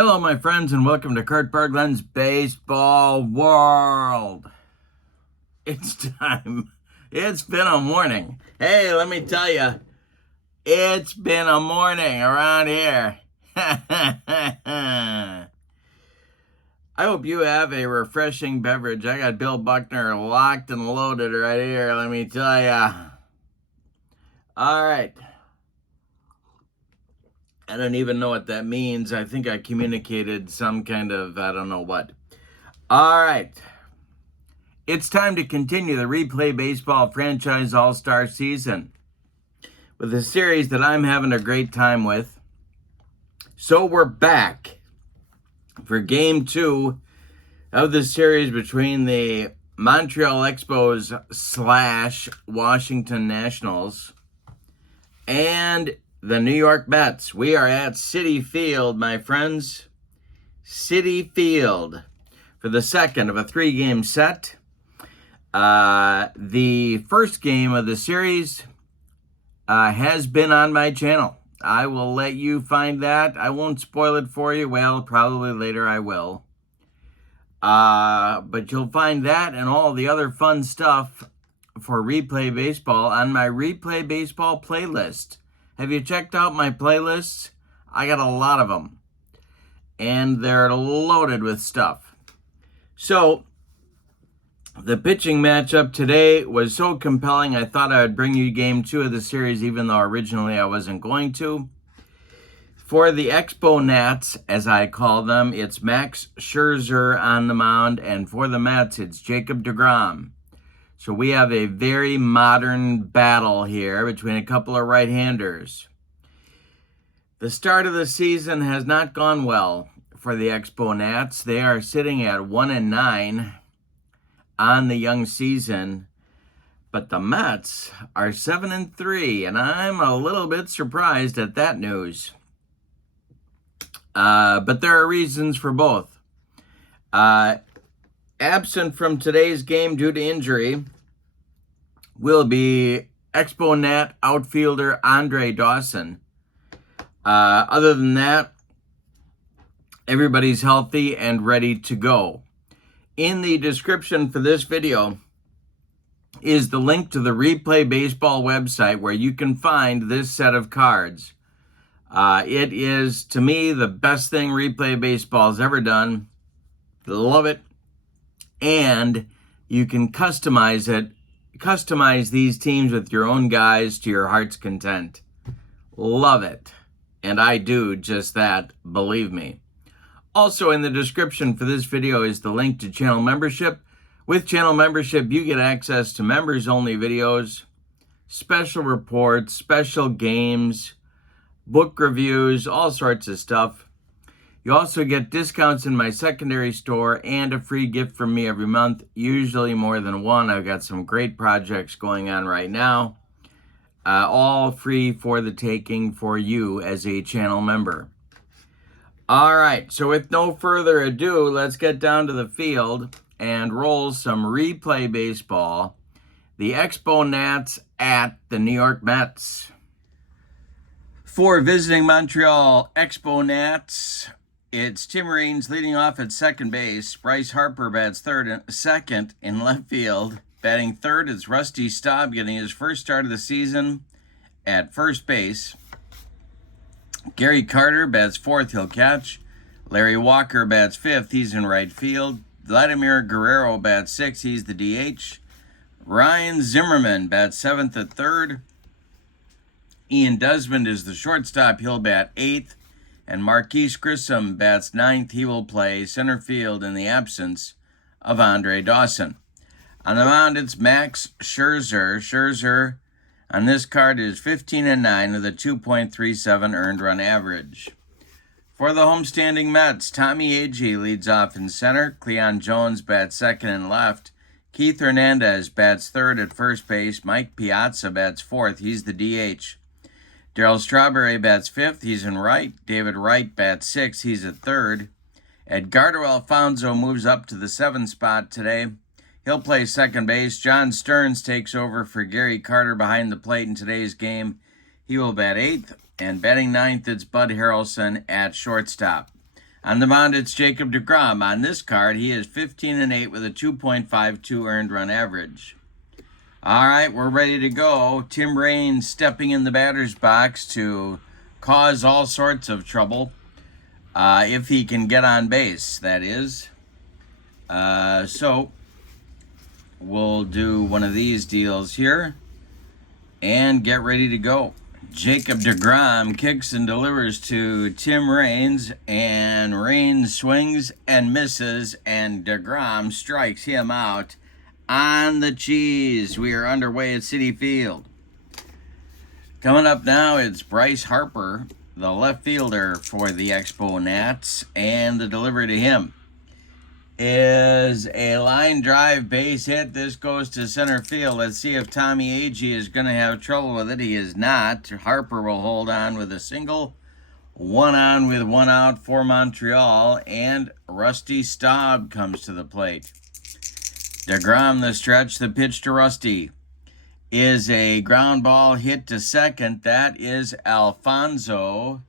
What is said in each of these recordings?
Hello, my friends, and welcome to Kurt Berglund's Baseball World. It's time. It's been a morning. Hey, let me tell you, it's been a morning around here. I hope you have a refreshing beverage. I got Bill Buckner locked and loaded right here, let me tell you. All right. I don't even know what that means. I think I communicated some kind of, I don't know what. All right. It's time to continue the Replay Baseball Franchise All-Star season with a series that I'm having a great time with. So we're back for Game 2 of the series between the Montreal Expos / Washington Nationals and the New York Mets. We are at Citi Field, my friends. Citi Field for the second of a 3-game set. The first game of the series has been on my channel. I will let you find that. I won't spoil it for you. Well, probably later I will. But you'll find that and all the other fun stuff for Replay Baseball on my Replay Baseball playlist. Have you checked out my playlists? I got a lot of them. And they're loaded with stuff. So, the pitching matchup today was so compelling, I thought I would bring you Game 2 of the series, even though originally I wasn't going to. For the Expo Nats, as I call them, it's Max Scherzer on the mound, and for the Mets, it's Jacob deGrom. So we have a very modern battle here between a couple of right-handers. The start of the season has not gone well for the Expo Nats. They are sitting at 1-9 on the young season, but the Mets are 7-3, and I'm a little bit surprised at that news. But there are reasons for both. Absent from today's game due to injury will be Expo Nat outfielder Andre Dawson. Other than that, everybody's healthy and ready to go. In the description for this video is the link to the Replay Baseball website where you can find this set of cards. It is, to me, the best thing Replay Baseball's ever done. Love it. And you can customize these teams with your own guys to your heart's content. Love it. And I do just that, believe me. Also in the description for this video is the link to channel membership. With channel membership, you get access to members-only videos, special reports, special games, book reviews, all sorts of stuff. You also get discounts in my secondary store and a free gift from me every month, usually more than one. I've got some great projects going on right now, all free for the taking for you as a channel member. All right, so with no further ado, let's get down to the field and roll some Replay Baseball. The Expo Nats at the New York Mets. For visiting Montreal Expo Nats, it's Tim Raines leading off at second base. Bryce Harper bats second in left field. Batting third is Rusty Staub, getting his first start of the season at first base. Gary Carter bats fourth, he'll catch. Larry Walker bats fifth, he's in right field. Vladimir Guerrero bats sixth, he's the DH. Ryan Zimmerman bats seventh at third. Ian Desmond is the shortstop, he'll bat eighth. And Marquise Grissom bats ninth, he will play center field in the absence of Andre Dawson. On the mound, it's Max Scherzer. Scherzer on this card is 15-9 with a 2.37 earned run average. For the homestanding Mets, Tommy Agee leads off in center. Cleon Jones bats second and left. Keith Hernandez bats third at first base. Mike Piazza bats fourth. He's the DH. Darryl Strawberry bats fifth. He's in right. David Wright bats sixth. He's at third. Edgardo Alfonso moves up to the seventh spot today. He'll play second base. John Stearns takes over for Gary Carter behind the plate in today's game. He will bat eighth. And batting ninth, it's Bud Harrelson at shortstop. On the mound, it's Jacob deGrom. On this card, he is 15-8 with a 2.52 earned run average. All right, we're ready to go. Tim Raines stepping in the batter's box to cause all sorts of trouble. If he can get on base, that is. So we'll do one of these deals here and get ready to go. Jacob deGrom kicks and delivers to Tim Raines, and Raines swings and misses, and deGrom strikes him out on the cheese. We are underway at Citi Field. Coming up now, it's Bryce Harper, the left fielder for the Expo Nats, and the delivery to him is a line drive base hit. This goes to center field. Let's see if Tommy Agee is going to have trouble with it. He is not. Harper will hold on with a single. One on with one out for Montreal, and Rusty Staub comes to the plate. deGrom the stretch. The pitch to Rusty is a ground ball hit to second. That is Alfonso.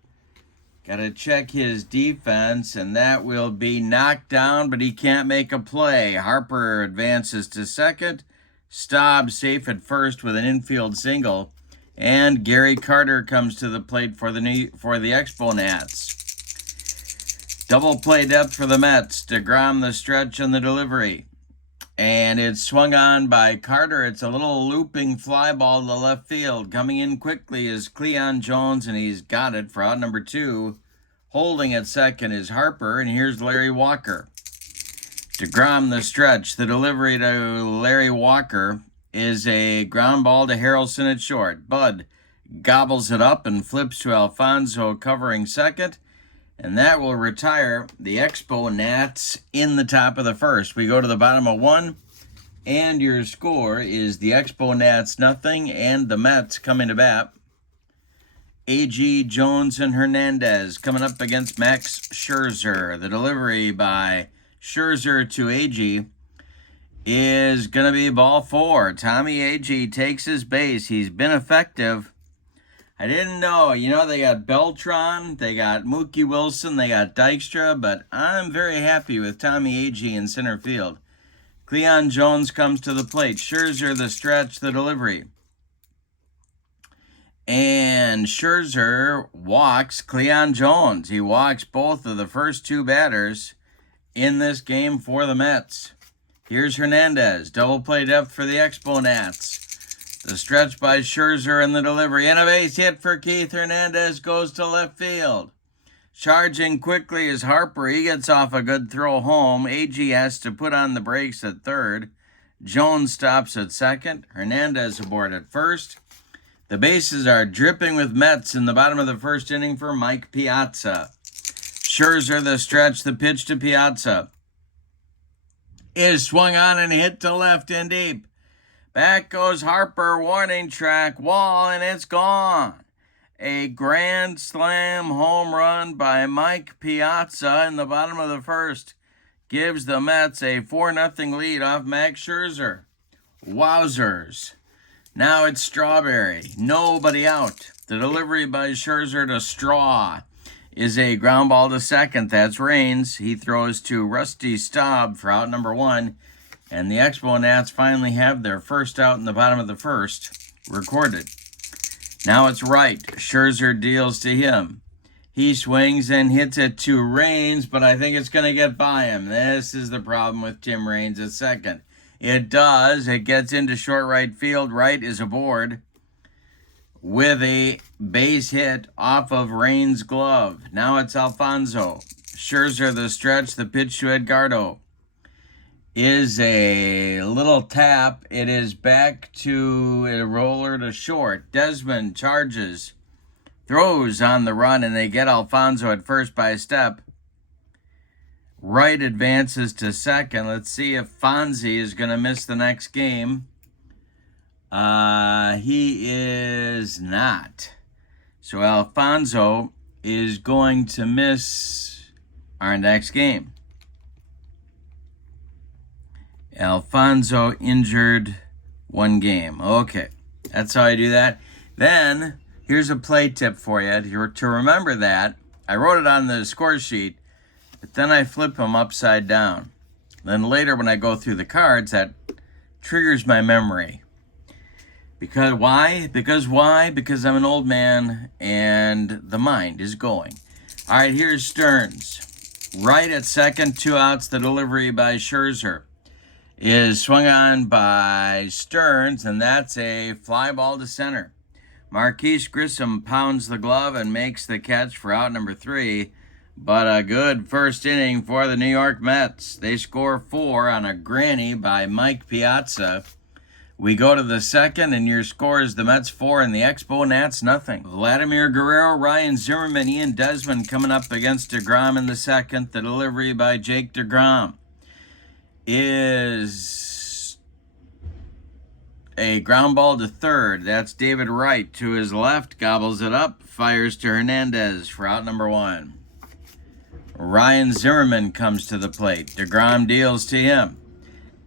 Got to check his defense, and that will be knocked down, but he can't make a play. Harper advances to second. Staub safe at first with an infield single. And Gary Carter comes to the plate for the Expo Nats. Double play depth for the Mets. deGrom the stretch and the delivery. And it's swung on by Carter. It's a little looping fly ball to the left field. Coming in quickly is Cleon Jones, and he's got it for out number 2. Holding at second is Harper, and here's Larry Walker. deGrom the stretch. The delivery to Larry Walker is a ground ball to Harrelson at short. Bud gobbles it up and flips to Alfonso covering second. And that will retire the Expo Nats in the top of the first. We go to the bottom of 1, and your score is the Expo Nats 0, and the Mets coming to bat. Agee, Jones, and Hernandez coming up against Max Scherzer. The delivery by Scherzer to Agee is going to be ball 4. Tommy Agee takes his base. He's been effective. I didn't know. You know, they got Beltran, they got Mookie Wilson, they got Dykstra, but I'm very happy with Tommy Agee in center field. Cleon Jones comes to the plate. Scherzer the stretch, the delivery. And Scherzer walks Cleon Jones. He walks both of the first 2 batters in this game for the Mets. Here's Hernandez. Double play depth for the Expo Nats. The stretch by Scherzer and the delivery. And a base hit for Keith. Hernandez goes to left field. Charging quickly is Harper. He gets off a good throw home. Agee has to put on the brakes at third. Jones stops at second. Hernandez aboard at first. The bases are dripping with Mets in the bottom of the first inning for Mike Piazza. Scherzer the stretch. The pitch to Piazza is swung on and hit to left and deep. Back goes Harper, warning track, wall, and it's gone. A grand slam home run by Mike Piazza in the bottom of the first gives the Mets a 4-0 lead off Max Scherzer. Wowzers. Now it's Strawberry. Nobody out. The delivery by Scherzer to Straw is a ground ball to second. That's Raines. He throws to Rusty Staub for out number 1. And the Expo Nats finally have their first out in the bottom of the first recorded. Now it's Wright. Scherzer deals to him. He swings and hits it to Raines, but I think it's going to get by him. This is the problem with Tim Raines at second. It does. It gets into short right field. Wright is aboard with a base hit off of Raines' glove. Now it's Alfonso. Scherzer the stretch. The pitch to Edgardo is a little tap. It is back to a roller to short. Desmond charges, throws on the run, and they get Alfonso at first by a step. Wright advances to second. Let's see if Fonzie is going to miss the next game. He is not. So Alfonso is going to miss our next game. Alfonso injured 1 game. Okay, that's how I do that. Then, here's a play tip for you. To remember that, I wrote it on the score sheet. But then I flip them upside down. Then later when I go through the cards, that triggers my memory. Because why? Because I'm an old man and the mind is going. All right, here's Stearns. Right at second, 2 outs. The delivery by Scherzer is swung on by Stearns, and that's a fly ball to center. Marquise Grissom pounds the glove and makes the catch for out number 3. But a good first inning for the New York Mets. They score 4 on a granny by Mike Piazza. We go to the second, and your score is the Mets 4 and the Expo Nats nothing. Vladimir Guerrero, Ryan Zimmerman, Ian Desmond coming up against deGrom in the second. The delivery by Jake deGrom is a ground ball to third. That's David Wright to his left, gobbles it up, fires to Hernandez for out number 1. Ryan Zimmerman comes to the plate. deGrom deals to him.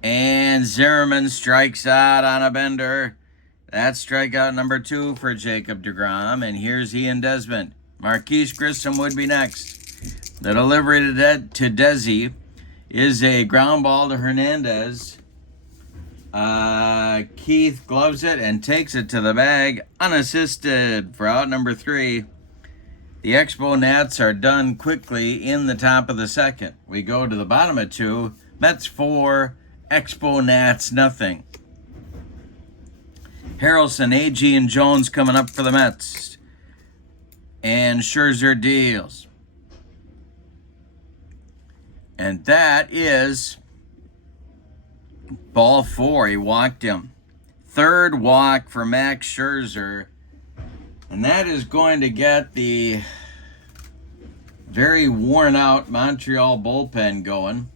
And Zimmerman strikes out on a bender. That's strikeout number 2 for Jacob deGrom. And here's Ian Desmond. Marquise Grissom would be next. The delivery to Desi is a ground ball to Hernandez. Keith gloves it and takes it to the bag unassisted for out number 3. The Expo Nats are done quickly in the top of the second. We go to the bottom of 2. Mets 4, Expo Nats nothing. Harrelson, Agee, and Jones coming up for the Mets. And Scherzer deals. And that is ball 4. He walked him. Third walk for Max Scherzer. And that is going to get the very worn out Montreal bullpen going.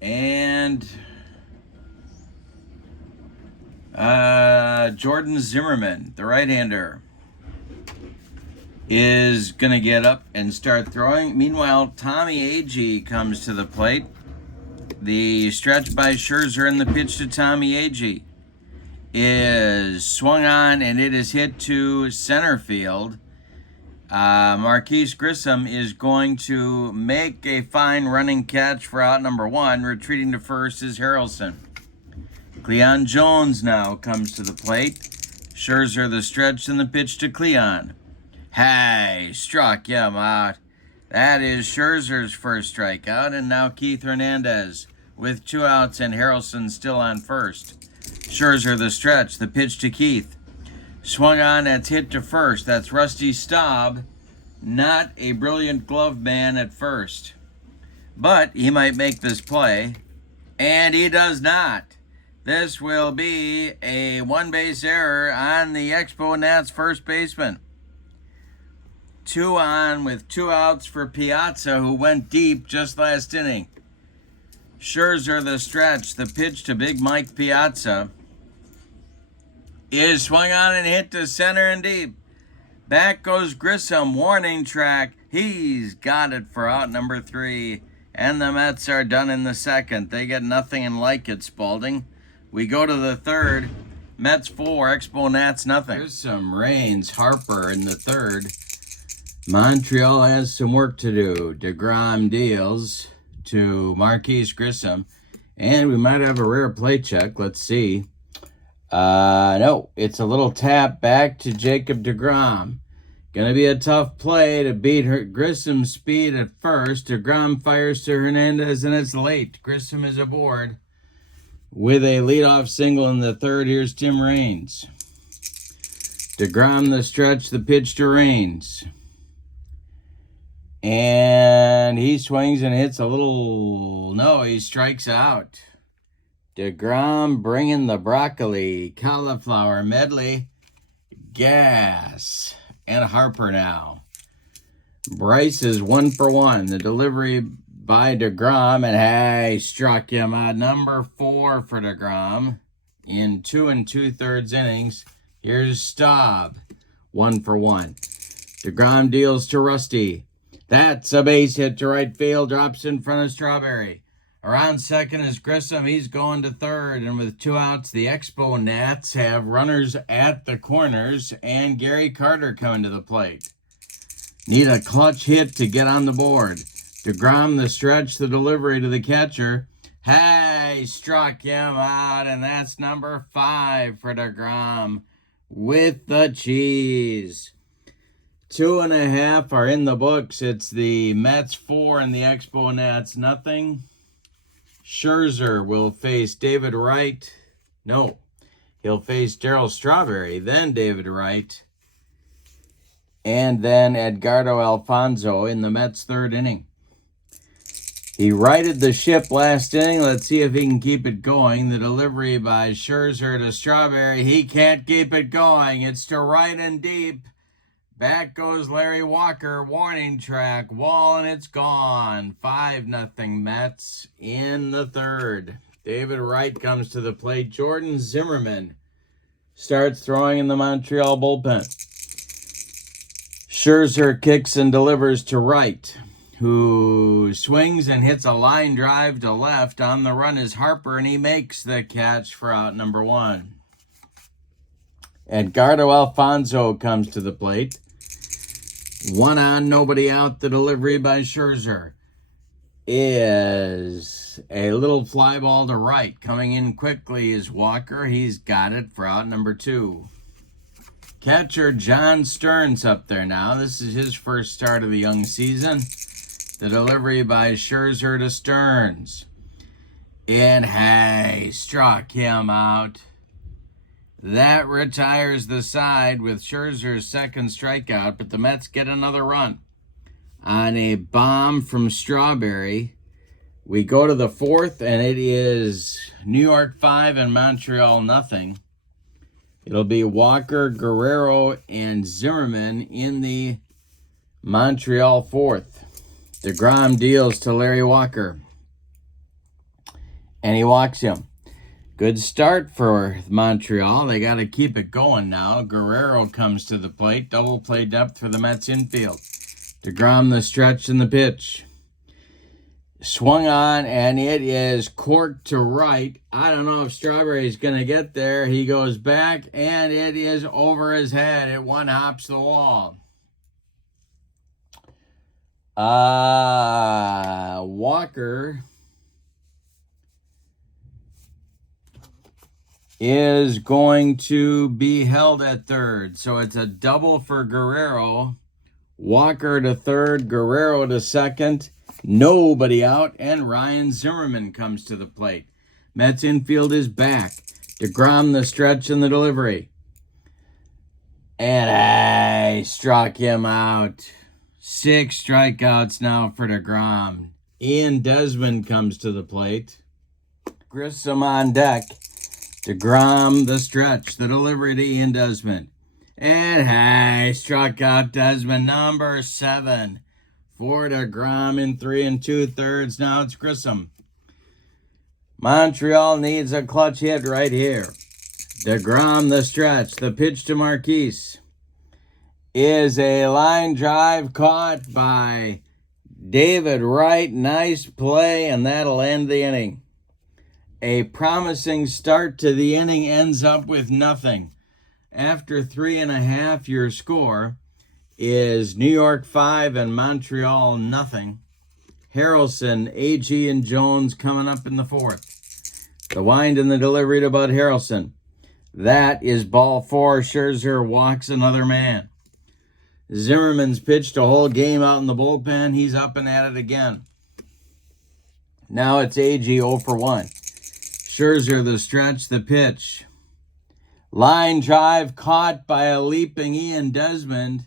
And Jordan Zimmerman, the right-hander, is going to get up and start throwing. Meanwhile, Tommy Agee comes to the plate. The stretch by Scherzer and the pitch to Tommy Agee is swung on, and it is hit to center field. Marquise Grissom is going to make a fine running catch for out number 1. Retreating to first is Harrelson. Cleon Jones now comes to the plate. Scherzer the stretch and the pitch to Cleon. Hey, struck him out. That is Scherzer's first strikeout, and now Keith Hernandez with 2 outs and Harrelson still on first. Scherzer the stretch, the pitch to Keith. Swung on, that's hit to first. That's Rusty Staub. Not a brilliant glove man at first. But he might make this play. And he does not. This will be a 1-base error on the Expo Nats first baseman. 2 on with 2 outs for Piazza, who went deep just last inning. Scherzer the stretch, the pitch to Big Mike Piazza is swung on and hit to center and deep. Back goes Grissom, warning track. He's got it for out number 3. And the Mets are done in the second. They get nothing and like it, Spalding. We go to the third. Mets 4, Expo Nats nothing. There's some rains. Harper in the third. Montreal has some work to do. deGrom deals to Marquise Grissom. And we might have a rare play check. Let's see. No, it's a little tap back to Jacob deGrom. Going to be a tough play to beat Grissom's speed at first. deGrom fires to Hernandez, and it's late. Grissom is aboard with a leadoff single in the third. Here's Tim Raines. deGrom the stretch, the pitch to Raines. And he swings and hits a little... No, he strikes out. deGrom bringing the broccoli, cauliflower medley, gas, and Harper now. Bryce is 1 for 1. The delivery by deGrom, and hey, struck him out. Number 4 for deGrom in 2 2/3 innings. Here's Staub, 1 for 1. deGrom deals to Rusty. That's a base hit to right field, drops in front of Strawberry. Around second is Grissom. He's going to third. And with 2 outs, the Expo Nats have runners at the corners and Gary Carter coming to the plate. Need a clutch hit to get on the board. deGrom, the stretch, the delivery to the catcher. Hey, struck him out, and that's number 5 for deGrom with the cheese. 2.5 are in the books. It's the Mets 4 and the Expo Nats nothing. Scherzer will face David Wright. No, he'll face Darryl Strawberry, then David Wright, and then Edgardo Alfonso in the Mets' 3rd inning. He righted the ship last inning. Let's see if he can keep it going. The delivery by Scherzer to Strawberry. He can't keep it going. It's to right and deep. Back goes Larry Walker. Warning track. Wall, and it's gone. 5-0 Mets in the 3rd. David Wright comes to the plate. Jordan Zimmerman starts throwing in the Montreal bullpen. Scherzer kicks and delivers to Wright, who swings and hits a line drive to left. On the run is Harper, and he makes the catch for out number 1. Edgardo Alfonso comes to the plate. 1 on, nobody out. The delivery by Scherzer is a little fly ball to right. Coming in quickly is Walker. He's got it for out number 2. Catcher John Stearns up there now. This is his first start of the young season. The delivery by Scherzer to Stearns. And hey, struck him out. That retires the side with Scherzer's 2nd strikeout, but the Mets get another run on a bomb from Strawberry. We go to the 4th, and it is New York 5 and Montreal nothing. It'll be Walker, Guerrero, and Zimmerman in the Montreal 4th. deGrom deals to Larry Walker, and he walks him. Good start for Montreal. They got to keep it going now. Guerrero comes to the plate. Double play depth for the Mets infield. deGrom, the stretch and the pitch. Swung on, and it is corked to right. I don't know if Strawberry's going to get there. He goes back, and it is over his head. It one-hops the wall. Walker is going to be held at 3rd. So it's a double for Guerrero. Walker to 3rd, Guerrero to 2nd. Nobody out, and Ryan Zimmerman comes to the plate. Mets infield is back. deGrom, the stretch and the delivery. And I struck him out. 6 strikeouts now for deGrom. Ian Desmond comes to the plate. Grissom on deck. deGrom, the stretch, the delivery to Ian Desmond. And hey, struck out Desmond, number 7. For deGrom in 3 2/3. Now it's Grissom. Montreal needs a clutch hit right here. deGrom, the stretch, the pitch to Marquise is a line drive caught by David Wright. Nice play, and that'll end the inning. A promising start to the inning ends up with nothing. After 3.5, your score is New York 5 and Montreal nothing. Harrelson, AG, and Jones coming up in the 4th. The wind and the delivery to Bud Harrelson. That is ball 4. Scherzer walks another man. Zimmerman's pitched a whole game out in the bullpen. He's up and at it again. Now it's AG 0 for 1. Scherzer, the stretch, the pitch. Line drive caught by a leaping Ian Desmond.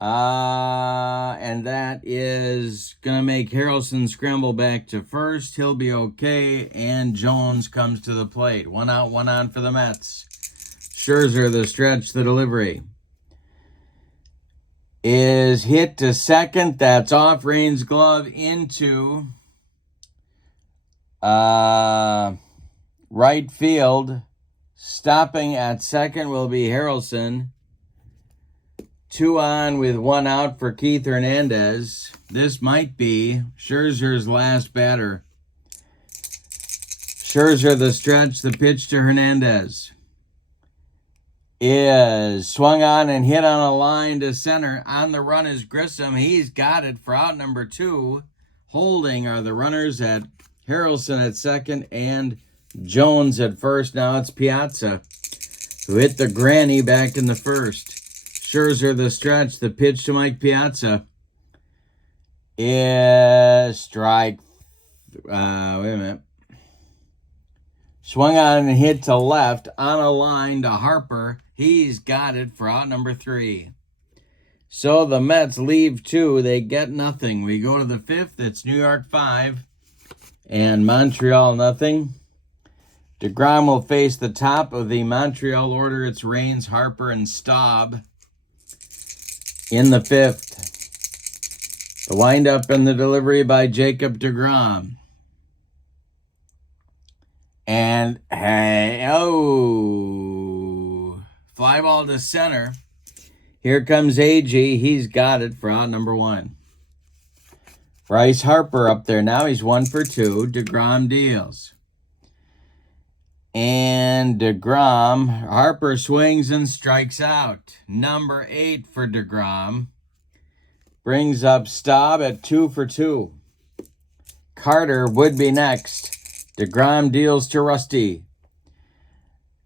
And that is going to make Harrelson scramble back to 1st. He'll be okay, and Jones comes to the plate. 1 out, 1 on for the Mets. Scherzer, the stretch, the delivery is hit to 2nd. That's off Rain's glove into right field. Stopping at 2nd will be Harrelson. 2 on with 1 out for Keith Hernandez. This might be Scherzer's last batter. Scherzer, the stretch, the pitch to Hernandez. is swung on and hit on a line to center. On the run is Grissom. He's got it for out number 2. Holding are the runners at Harrelson at second and Jones at first. Now it's Piazza who hit the granny back in the first. Scherzer the stretch. The pitch to Mike Piazza is strike. Wait a minute. Swung on and hit to left on a line to Harper. He's got it for out number 3. So the Mets leave 2. They get nothing. We go to the 5th. It's New York 5 and Montreal nothing. deGrom will face the top of the Montreal order. It's Raines, Harper, and Staub in the 5th. The windup and the delivery by Jacob deGrom. And, hey, fly ball to center. Here comes AG. He's got it for out number 1. Bryce Harper up there now. He's 1 for 2. deGrom deals. And deGrom, Harper swings and strikes out. Number 8 for deGrom. Brings up Staub at 2 for 2. Carter would be next. deGrom deals to Rusty.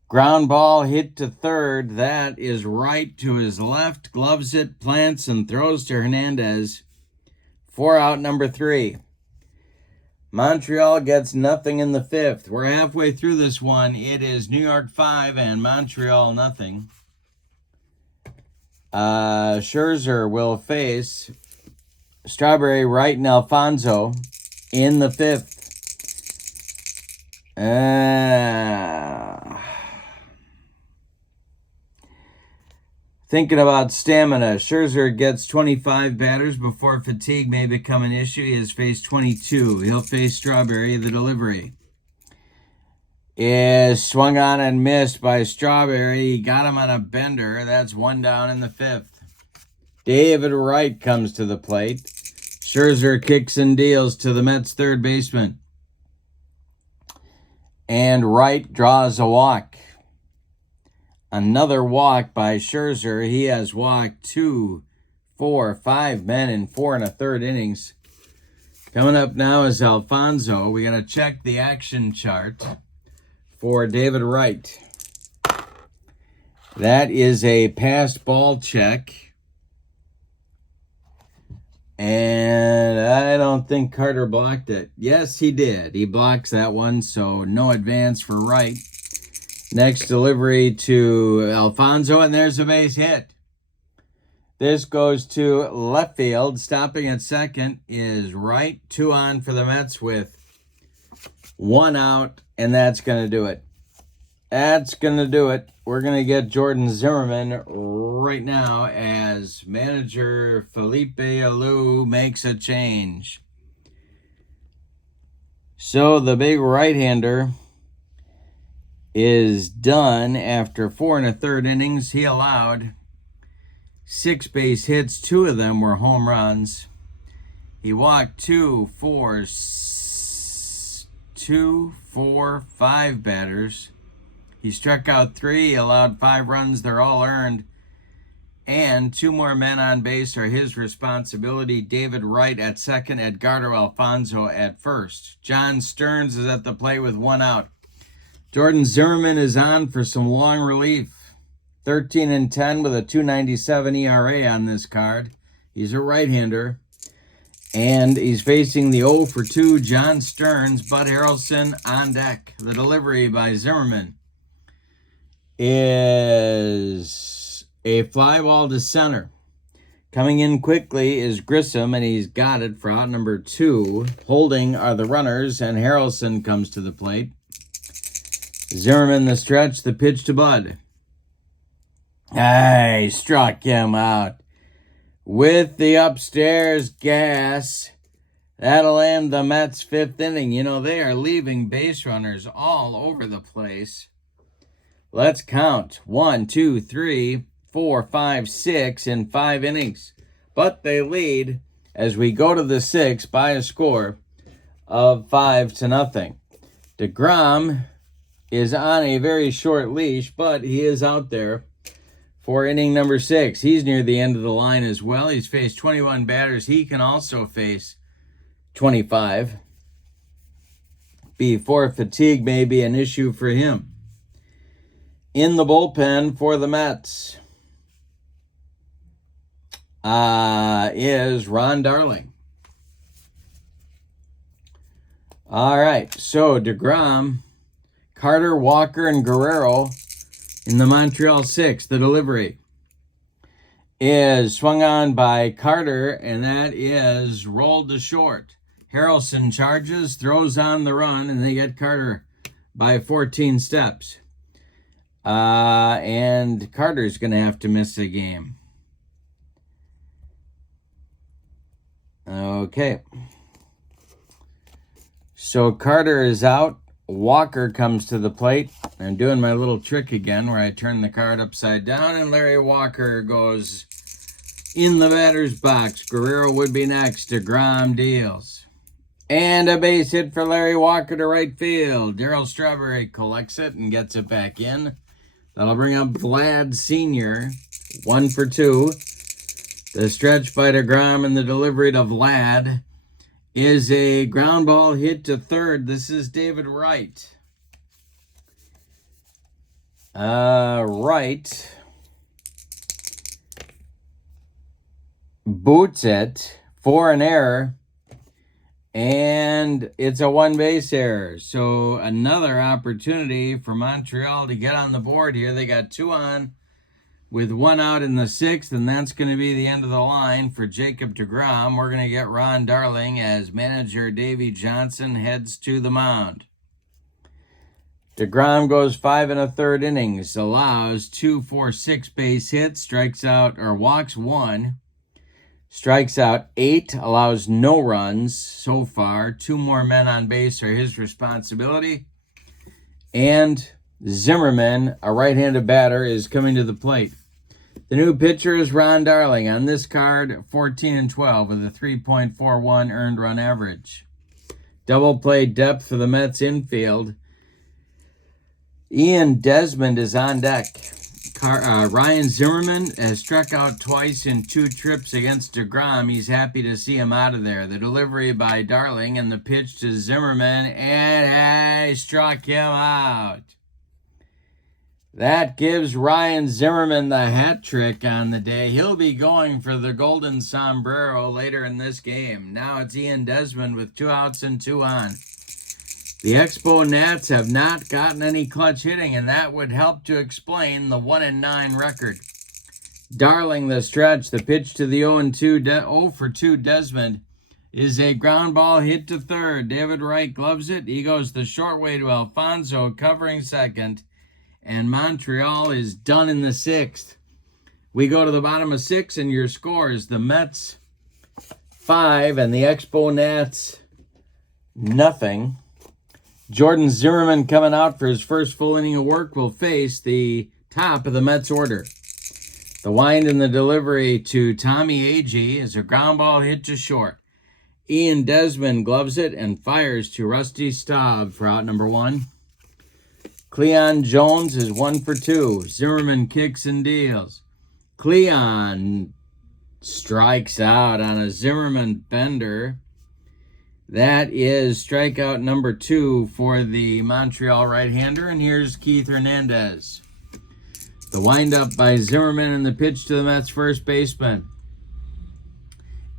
Ground ball hit to third. That is right to his left. Gloves it, plants, and throws to Hernandez. 4 out, number 3. Montreal gets nothing in the 5th. We're halfway through this one. It is New York 5 and Montreal nothing. Scherzer will face Strawberry, Wright, and Alfonso in the 5th. Thinking about stamina, Scherzer gets 25 batters before fatigue may become an issue. He has faced 22. He'll face Strawberry. The delivery is swung on and missed by Strawberry. He got him on a bender. That's 1 down in the 5th. David Wright comes to the plate. Scherzer kicks and deals to the Mets' third baseman. And Wright draws a walk. Another walk by Scherzer. He has walked 2, 4, 5 men in 4 1/3 innings. Coming up now is Alfonso. We got to check the action chart for David Wright. That is a passed ball check. And I don't think Carter blocked it. Yes, he did. He blocks that one, so no advance for Wright. Next delivery to Alfonso, and there's a base hit. This goes to left field. Stopping at second is Wright. 2 on for the Mets with 1 out, and that's going to do it. That's going to do it. We're going to get Jordan Zimmerman right now as manager Felipe Alou makes a change. So the big right-hander is done after 4 1/3 innings. He allowed 6 base hits. 2 of them were home runs. He walked 2, 4, 5 batters. He struck out 3, allowed 5 runs. They're all earned. And 2 more men on base are his responsibility. David Wright at second, Edgardo Alfonso at first. John Stearns is at the plate with 1 out. Jordan Zimmerman is on for some long relief. 13-10 with a 2.97 ERA on this card. He's a right-hander. And he's facing the 0 for 2 John Stearns. Bud Harrelson on deck. The delivery by Zimmerman is a fly ball to center. Coming in quickly is Grissom, and he's got it for out number 2. Holding are the runners, and Harrelson comes to the plate. Zimmerman the stretch, the pitch to Bud. He struck him out with the upstairs gas. That'll end the Mets' 5th inning. You know, they are leaving base runners all over the place. Let's count. 1, 2, 3, 4, 5, 6 in 5 innings. But they lead as we go to the 6th by a score of 5-0. deGrom is on a very short leash, but he is out there. for inning number 6. He's near the end of the line as well. He's faced 21 batters. He can also face 25 before fatigue may be an issue for him. In the bullpen for the Mets is Ron Darling. All right, so deGrom, Carter, Walker, and Guerrero in the Montreal 6. The delivery is swung on by Carter, and that is rolled to short. Harrelson charges, throws on the run, and they get Carter by 14 steps. And Carter's going to have to miss the game. Okay. So Carter is out. Walker comes to the plate. I'm doing my little trick again where I turn the card upside down, and Larry Walker goes in the batter's box. Guerrero would be next. deGrom deals. And a base hit for Larry Walker to right field. Darryl Strawberry collects it and gets it back in. That'll bring up Vlad Sr., 1 for 2. The stretch by deGrom and the delivery to Vlad is a ground ball hit to third. This is David Wright. Wright boots it for an error, and it's a one-base error. So another opportunity for Montreal to get on the board here. They got 2 on with 1 out in the 6th, and that's going to be the end of the line for Jacob deGrom. We're going to get Ron Darling as manager Davey Johnson heads to the mound. deGrom goes 5 1/3 innings, allows 2 for 6 base hits, strikes out or walks 1, strikes out 8, allows no runs so far. 2 more men on base are his responsibility. And Zimmerman, a right-handed batter, is coming to the plate. The new pitcher is Ron Darling. On this card, 14-12 with a 3.41 earned run average. Double play depth for the Mets infield. Ian Desmond is on deck. Ryan Zimmerman has struck out twice in 2 trips against deGrom. He's happy to see him out of there. The delivery by Darling and the pitch to Zimmerman, and he struck him out. That gives Ryan Zimmerman the hat trick on the day. He'll be going for the golden sombrero later in this game. Now it's Ian Desmond with 2 outs and 2 on. The Expo Nats have not gotten any clutch hitting, and that would help to explain the 1-9 record. Darling, the stretch, the pitch to the 0 for 2 Desmond is a ground ball hit to third. David Wright gloves it. He goes the short way to Alfonso, covering second. And Montreal is done in the 6th. We go to the bottom of 6, and your scores: the Mets 5 and the Expo Nats nothing. Jordan Zimmerman, coming out for his first full inning of work, will face the top of the Mets order. The wind and the delivery to Tommy Agee is a ground ball hit to short. Ian Desmond gloves it and fires to Rusty Staub for out number 1. Cleon Jones is 1 for 2. Zimmerman kicks and deals. Cleon strikes out on a Zimmerman bender. That is strikeout number 2 for the Montreal right-hander. And here's Keith Hernandez. The windup by Zimmerman and the pitch to the Mets first baseman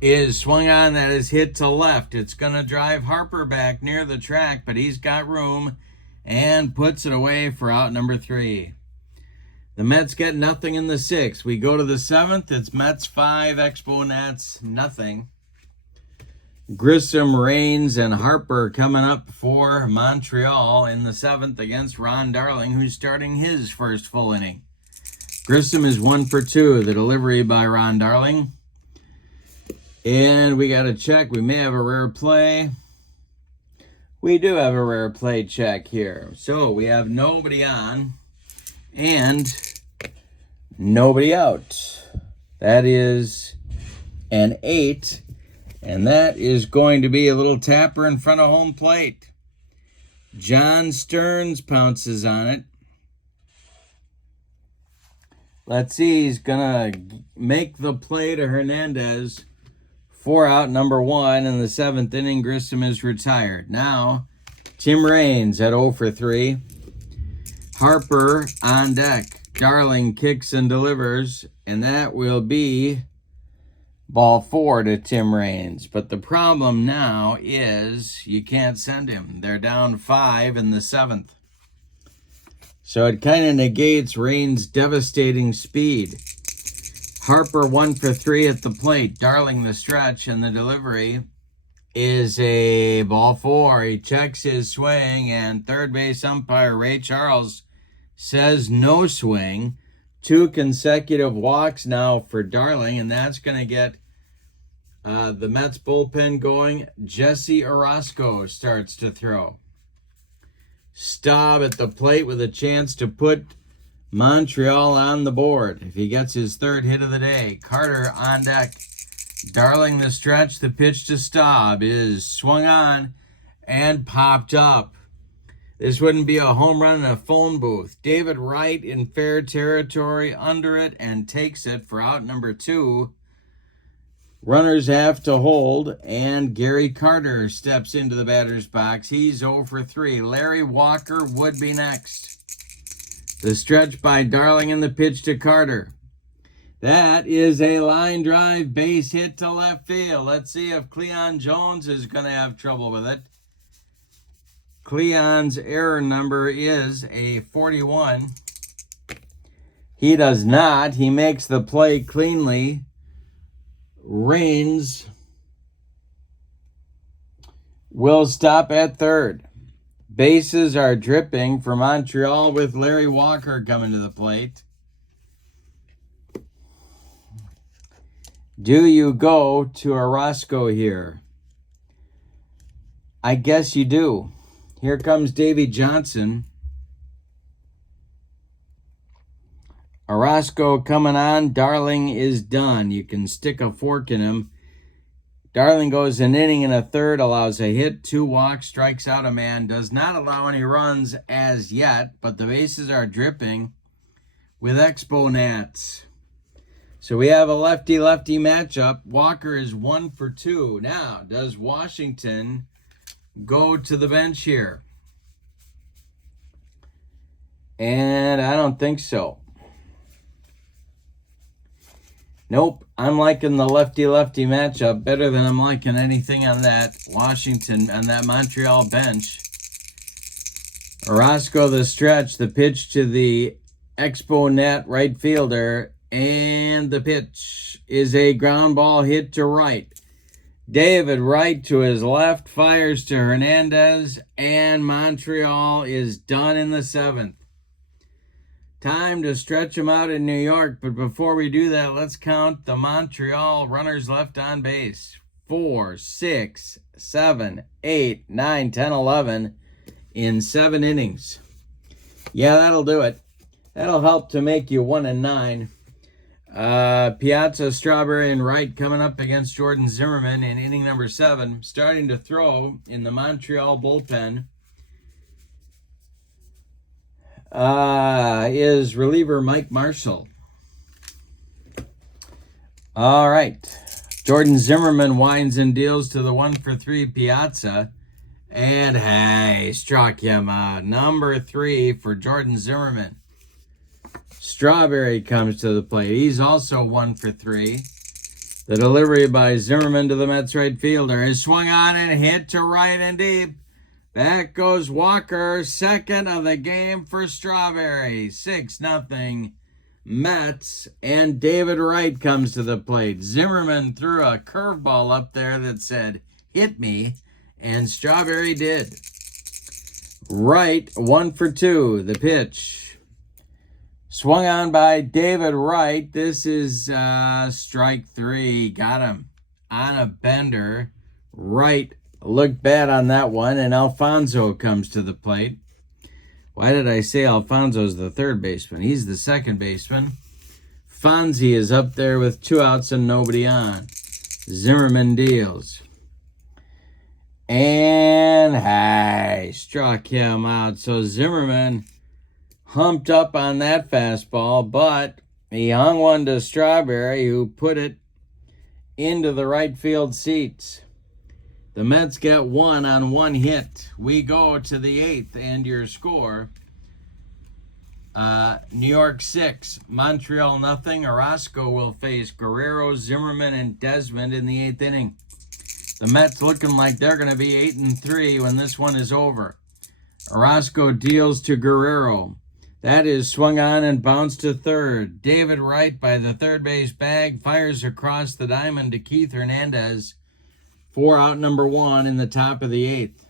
is swung on. That is hit to left. It's going to drive Harper back near the track, but he's got room and puts it away for out number 3. The Mets get nothing in the 6th. We go to the 7th. It's Mets 5, Expo Nats nothing. Grissom, Raines, and Harper coming up for Montreal in the 7th against Ron Darling, who's starting his first full inning. Grissom is 1 for 2. The delivery by Ron Darling. And we got to check. We may have a rare play. We do have a rare play check here. So we have nobody on and nobody out. That is an 8. And that is going to be a little tapper in front of home plate. John Stearns pounces on it. Let's see. He's going to make the play to Hernandez. 4 out, number 1. In the 7th inning, Grissom is retired. Now, Tim Raines at 0 for 3. Harper on deck. Darling kicks and delivers. And that will be ball 4 to Tim Raines. But the problem now is you can't send him. They're down 5 in the 7th. So it kind of negates Raines' devastating speed. Harper 1 for 3 at the plate. Darling the stretch, and the delivery is a ball 4. He checks his swing, and third base umpire Ray Charles says no swing. 2 consecutive walks now for Darling, and that's going to get the Mets bullpen going. Jesse Orosco starts to throw. Staub at the plate with a chance to put Montreal on the board if he gets his 3rd hit of the day. Carter on deck. Darling the stretch. The pitch to Staub is swung on and popped up. This wouldn't be a home run in a phone booth. David Wright in fair territory under it and takes it for out number 2. Runners have to hold, and Gary Carter steps into the batter's box. He's 0 for 3. Larry Walker would be next. The stretch by Darling and the pitch to Carter. That is a line drive base hit to left field. Let's see if Cleon Jones is going to have trouble with it. Cleon's error number is a 41. He does not. He makes the play cleanly. Raines will stop at 3rd. Bases are dripping for Montreal with Larry Walker coming to the plate. Do you go to Orosco here? I guess you do. Here comes Davy Johnson. Orosco coming on. Darling is done. You can stick a fork in him. Darling goes an inning and a third, allows a hit, 2 walks, strikes out a man, does not allow any runs as yet, but the bases are dripping with Expo Nats. So we have a lefty-lefty matchup. Walker is 1 for 2. Now, does Washington go to the bench here? And I don't think so. Nope, I'm liking the lefty-lefty matchup better than I'm liking anything on that Montreal bench. Orosco the stretch, the pitch to the Expo Net right fielder, and the pitch is a ground ball hit to right. David Wright to his left, fires to Hernandez, and Montreal is done in the 7th. Time to stretch them out in New York, but before we do that, let's count the Montreal runners left on base. 4, 6, 7, 8, 9, 10, 11 in 7 innings. Yeah, that'll do it. That'll help to make you 1-9. Piazza, Strawberry, and Wright coming up against Jordan Zimmerman in inning number 7. Starting to throw in the Montreal bullpen is reliever Mike Marshall. All right. Jordan Zimmerman winds and deals to the 1 for 3 Piazza. And hey, struck him out. Number 3 for Jordan Zimmerman. Strawberry comes to the plate. He's also 1 for 3. The delivery by Zimmerman to the Mets right fielder is swung on and hit to right and deep. Back goes Walker, 2nd of the game for Strawberry. 6-0 Mets, and David Wright comes to the plate. Zimmerman threw a curveball up there that said, "Hit me," and Strawberry did. Wright, 1 for 2. The pitch swung on by David Wright. This is strike 3. Got him on a bender. Wright looked bad on that one, and Alfonso comes to the plate. Why did I say Alfonso's the 3rd baseman? He's the 2nd baseman. Fonzie is up there with 2 outs and nobody on. Zimmerman deals. And hey, struck him out. So Zimmerman humped up on that fastball, but He hung one to Strawberry, who put it into the right field seats. The Mets get one on one hit. We go to the 8th, and your score, New York 6, Montreal nothing. Orozco will face Guerrero, Zimmerman, and Desmond in the 8th inning. The Mets looking like they're going to be 8-3 when this one is over. Orozco deals to Guerrero. That is swung on and bounced to third. David Wright by the third base bag fires across the diamond to Keith Hernandez for out number 1 in the top of the 8th.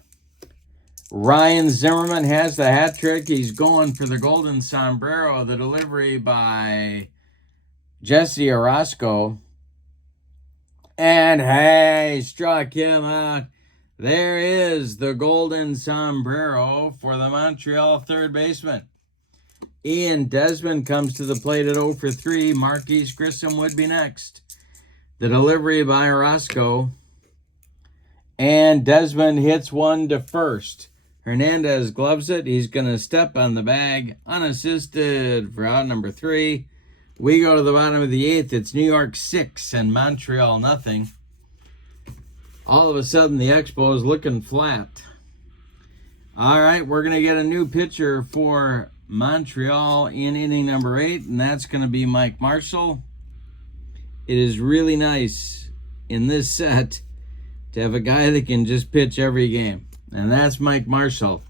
Ryan Zimmerman has the hat trick. He's going for the golden sombrero. The delivery by Jesse Orozco. And hey, struck him out. There is the golden sombrero for the Montreal third baseman. Ian Desmond comes to the plate at 0 for 3. Marquise Grissom would be next. The delivery by Orozco. And Desmond hits one to first. Hernandez gloves it. He's going to step on the bag unassisted for out number 3. We go to the bottom of the 8th. It's New York 6 and Montreal nothing. All of a sudden, the Expos looking flat. All right, we're going to get a new pitcher for Montreal in inning number 8, and that's going to be Mike Marshall. It is really nice in this set to have a guy that can just pitch every game, and that's Mike Marshall.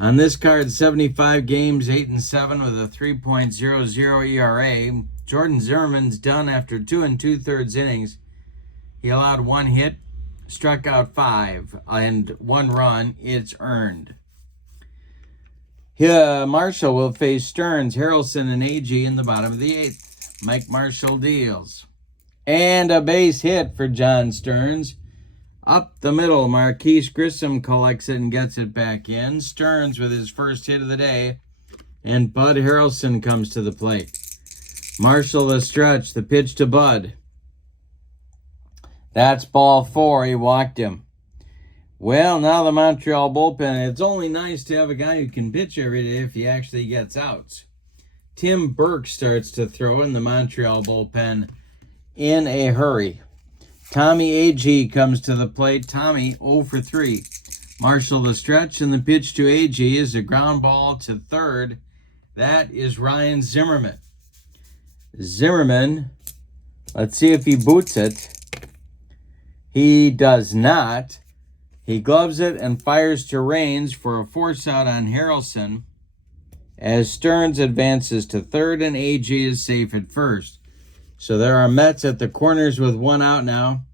On this card, 75 games, 8-7 with a 3.00 ERA. Jordan Zimmerman's done after 2 2/3 innings. He allowed 1 hit, struck out 5, and 1 run. It's earned. Marshall will face Stearns, Harrelson, and Agee in the bottom of the 8th. Mike Marshall deals. And a base hit for John Stearns. Up the middle, Marquise Grissom collects it and gets it back in. Stearns with his first hit of the day. And Bud Harrelson comes to the plate. Marshall the stretch, the pitch to Bud. That's ball 4. He walked him. Well, now the Montreal bullpen. It's only nice to have a guy who can pitch every day if he actually gets outs. Tim Burke starts to throw in the Montreal bullpen in a hurry. Tommy Agee comes to the plate. Tommy 0 for 3. Marshall the stretch, and the pitch to Agee is a ground ball to third. That is Ryan Zimmerman. Zimmerman, let's see if he boots it. He does not. He gloves it and fires to Raines for a force out on Harrelson as Stearns advances to third and Agee is safe at first. So there are Mets at the corners with 1 out now.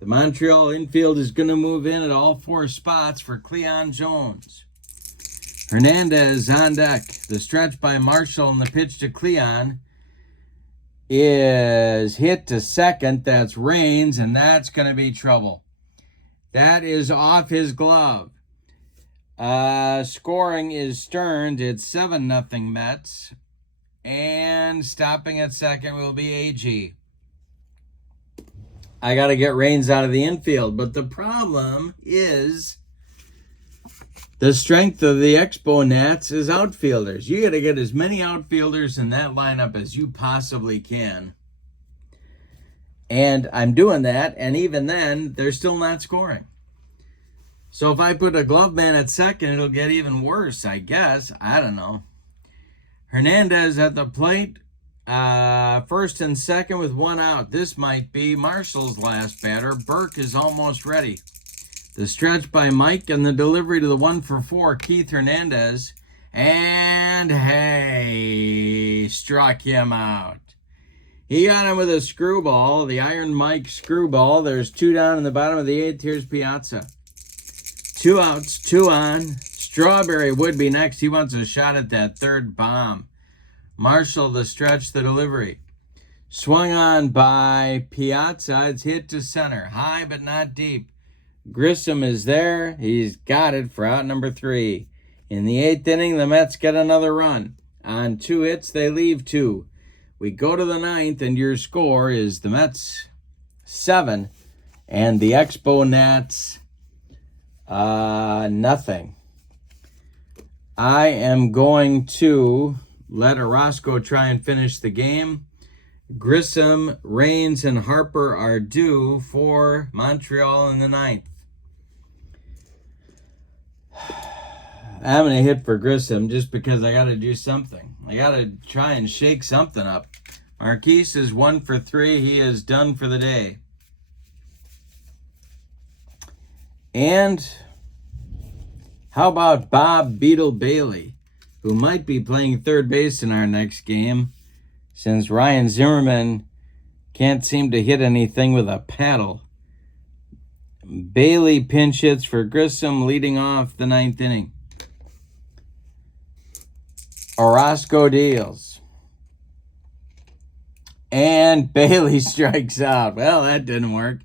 The Montreal infield is going to move in at all 4 spots for Cleon Jones. Hernandez on deck. The stretch by Marshall and the pitch to Cleon is hit to second. That's Raines, and that's going to be trouble. That is off his glove. Scoring is Stearns. It's 7-0 Mets. And stopping at second will be Agee. I got to get Raines out of the infield. But the problem is the strength of the Expo Nats is outfielders. You got to get as many outfielders in that lineup as you possibly can. And I'm doing that, and even then, they're still not scoring. So if I put a glove man at second, it'll get even worse, I guess. I don't know. Hernandez at the plate, first and second with 1 out. This might be Marshall's last batter. Burke is almost ready. The stretch by Mike and the delivery to the 1 for 4, Keith Hernandez. And hey, struck him out. He got him with a screwball, the Iron Mike screwball. There's 2 down in the bottom of the 8th. Here's Piazza. 2 outs, 2 on. Strawberry would be next. He wants a shot at that third bomb. Marshall the stretch, the delivery. Swung on by Piazza. It's hit to center. High but not deep. Grissom is there. He's got it for out number 3. In the 8th inning, the Mets get another run. On 2 hits, they leave 2. We go to the 9th, and your score is the Mets 7 and the Expo Nats nothing. I am going to let Orozco try and finish the game. Grissom, Raines, and Harper are due for Montreal in the 9th. I'm going to hit for Grissom just because I got to do something. I got to try and shake something up. Marquise is 1 for 3. He is done for the day. And how about Bob Beetle Bailey, who might be playing third base in our next game, since Ryan Zimmerman can't seem to hit anything with a paddle. Bailey pinch hits for Grissom, leading off the 9th inning. Orozco deals. And Bailey strikes out. Well, that didn't work.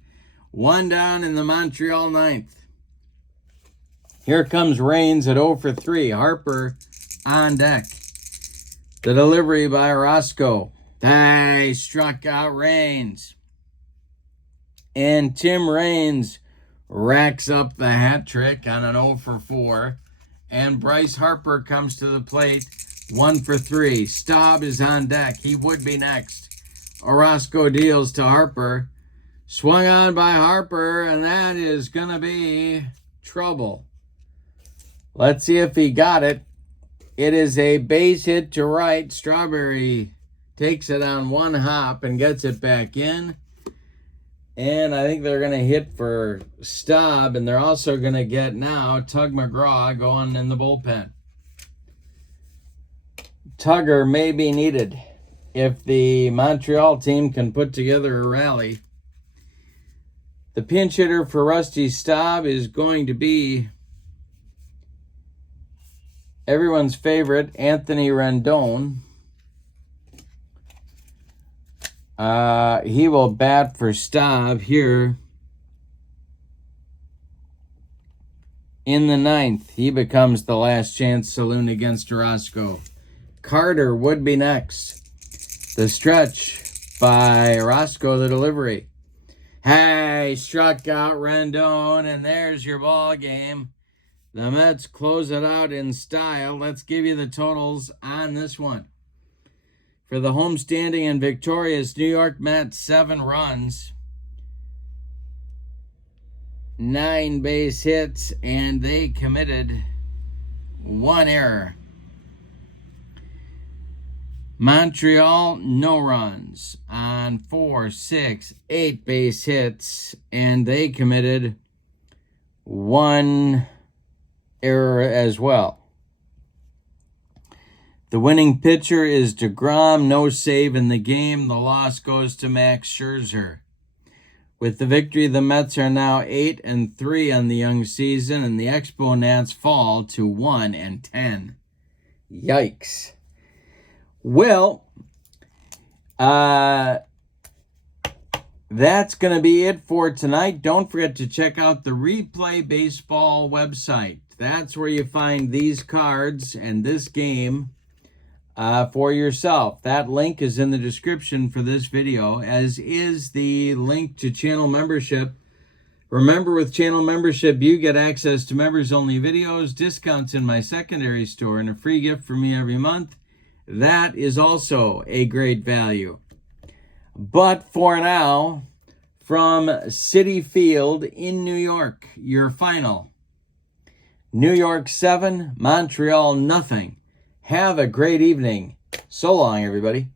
1 down in the Montreal 9th. Here comes Raines at 0 for 3. Harper on deck. The delivery by Orozco. He struck out Raines. And Tim Raines racks up the hat trick on an 0 for 4. And Bryce Harper comes to the plate. 1 for 3. Staub is on deck. He would be next. Orozco deals to Harper. Swung on by Harper, and that is going to be trouble. Let's see if he got it. It is a base hit to right. Strawberry takes it on one hop and gets it back in. And I think they're going to hit for Staub, and they're also going to get now Tug McGraw going in the bullpen. Tugger may be needed if the Montreal team can put together a rally. The pinch hitter for Rusty Staub is going to be everyone's favorite, Anthony Rendon. He will bat for Staub here in the 9th. He becomes the last chance saloon against Orozco. Carter would be next. The stretch by Orozco, the delivery. Hey, struck out Rendon, and there's your ball game. The Mets close it out in style. Let's give you the totals on this one. For the homestanding and victorious New York Mets, 7 runs, 9 base hits, and they committed 1 error. Montreal, no runs on 4, 6, 8 base hits, and they committed 1 error as well. The winning pitcher is deGrom, no save in the game. The loss goes to Max Scherzer. With the victory, the Mets are now 8-3 on the young season, and the Exponents fall to 1-10. Yikes. Well, that's going to be it for tonight. Don't forget to check out the Replay Baseball website. That's where you find these cards and this game for yourself. That link is in the description for this video, as is the link to channel membership. Remember, with channel membership, you get access to members-only videos, discounts in my secondary store, and a free gift from me every month. That is also a great value. But for now, from Citi Field in New York, your final. New York 7, Montreal nothing. Have a great evening. So long, everybody.